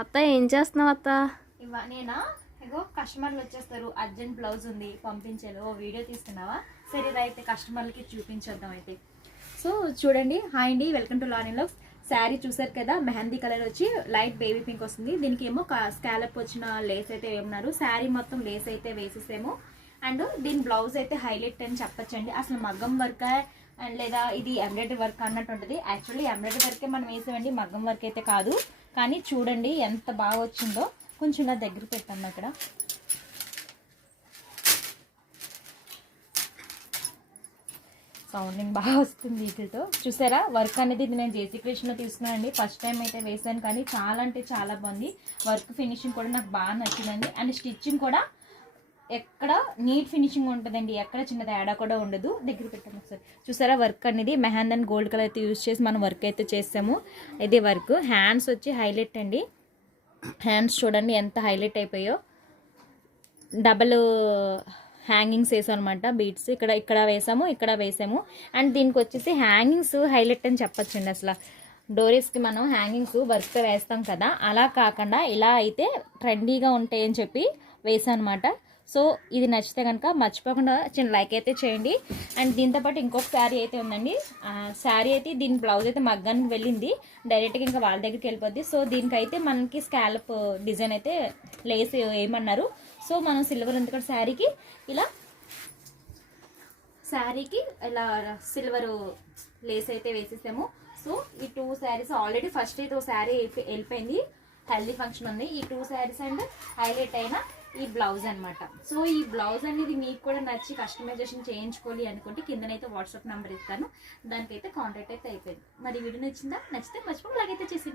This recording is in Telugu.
అత్త ఏం చేస్తున్నావు అత్త? నేనా ఇగో కస్టమర్లు వచ్చేస్తారు, అర్జెంట్ బ్లౌజ్ ఉంది పంపించాను, ఓ వీడియో తీసుకున్నావా, సరే అయితే కస్టమర్లకి చూపించేద్దాం అయితే. సో చూడండి, హాయ్ అండి, వెల్కమ్ టు లానీ వ్లాగ్స్. శారీ చూసారు కదా, మెహందీ కలర్ వచ్చి లైట్ బేబీ పింక్ వస్తుంది. దీనికి ఏమో స్కాలప్ వచ్చిన లేస్ అయితే ఏమన్నారు, శారీ మొత్తం లేస్ అయితే వేసేసాము. అండ్ దీని బ్లౌజ్ అయితే హైలైట్ అని చెప్పచ్చండి. అసలు మగ్గం వర్క్ అండ్ లేదా ఇది ఎంబ్రాయిడరీ వర్క్ అన్నట్టు ఉంటుంది. యాక్చువల్లీ ఎంబ్రాయిడరీ వర్కే మనం వేసామండి, మగ్గం వర్క్ అయితే కాదు. కానీ చూడండి ఎంత బాగా వచ్చిందో. కొంచెం నా దగ్గర పెట్టాను, అక్కడ సౌండింగ్ బాగా వస్తుంది వీటితో. చూసారా వర్క్ అనేది, ఇది నేను జేసీ క్రియేషన్లో తీసుకున్నానండి. ఫస్ట్ టైం అయితే వేసాను, కానీ చాలా అంటే చాలా బాగుంది. వర్క్ ఫినిషింగ్ కూడా నాకు బాగా నచ్చిందండి. అండ్ స్టిచ్చింగ్ కూడా ఎక్కడ నీట్ ఫినిషింగ్ ఉంటుందండి, ఎక్కడ చిన్న తేడా కూడా ఉండదు. దగ్గర పెట్టాము ఒకసారి. చూసారా వర్క్ అనేది మెహందీ అండ్ గోల్డ్ కలర్ అయితే యూజ్ చేసి మనం వర్క్ అయితే చేసాము. ఇది వర్క్. హ్యాండ్స్ వచ్చి హైలైట్ అండి. హ్యాండ్స్ చూడండి ఎంత హైలైట్ అయిపోయో. డబల్ హ్యాంగింగ్స్ వేసాం అనమాట, బీడ్స్ ఇక్కడ వేసాము, ఇక్కడ వేసాము. అండ్ దీనికి వచ్చేసి హ్యాంగింగ్స్ హైలైట్ అని చెప్పచ్చండి. అసలు డోరీస్కి మనం హ్యాంగింగ్స్ వర్క్తో వేస్తాం కదా, అలా కాకుండా ఇలా అయితే ట్రెండీగా ఉంటాయని చెప్పి వేసాను అనమాట. సో ఇది నచ్చితే కనుక మర్చిపోకుండా చిన్న లైక్ అయితే చేయండి. అండ్ దీంతోపాటు ఇంకొక శారీ అయితే ఉందండి. శారీ అయితే దీని బ్లౌజ్ అయితే మగ్గానికి వెళ్ళింది, డైరెక్ట్గా ఇంకా వాళ్ళ దగ్గరికి వెళ్ళిపోద్ది. సో దీనికైతే మనకి స్కాలప్ డిజైన్ అయితే లేస్ ఏమన్నారు. సో మనం సిల్వర్ ఎందుకంటే శారీకి ఇలా సిల్వర్ లేస్ అయితే వేసేసాము. సో ఈ 2 శారీస్ ఆల్రెడీ ఫస్ట్ అయితే శారీ వెళ్ళిపోయింది, హెల్దీ ఫంక్షన్ ఉంది. ఈ 2 శారీస్ అండ్ హైలైట్ అయిన ఈ బ్లౌజ్ అనమాట. సో ఈ బ్లౌజ్ అనేది మీకు కూడా నచ్చి కస్టమైజేషన్ చేయించుకోవాలి అనుకుంటే కిందనైతే వాట్సాప్ నెంబర్ ఇస్తాను, దానికైతే కాంటాక్ట్ అయితే అయిపోయింది. మరి వీడియో నచ్చితే మర్చిపోయి లాగైతే చేసి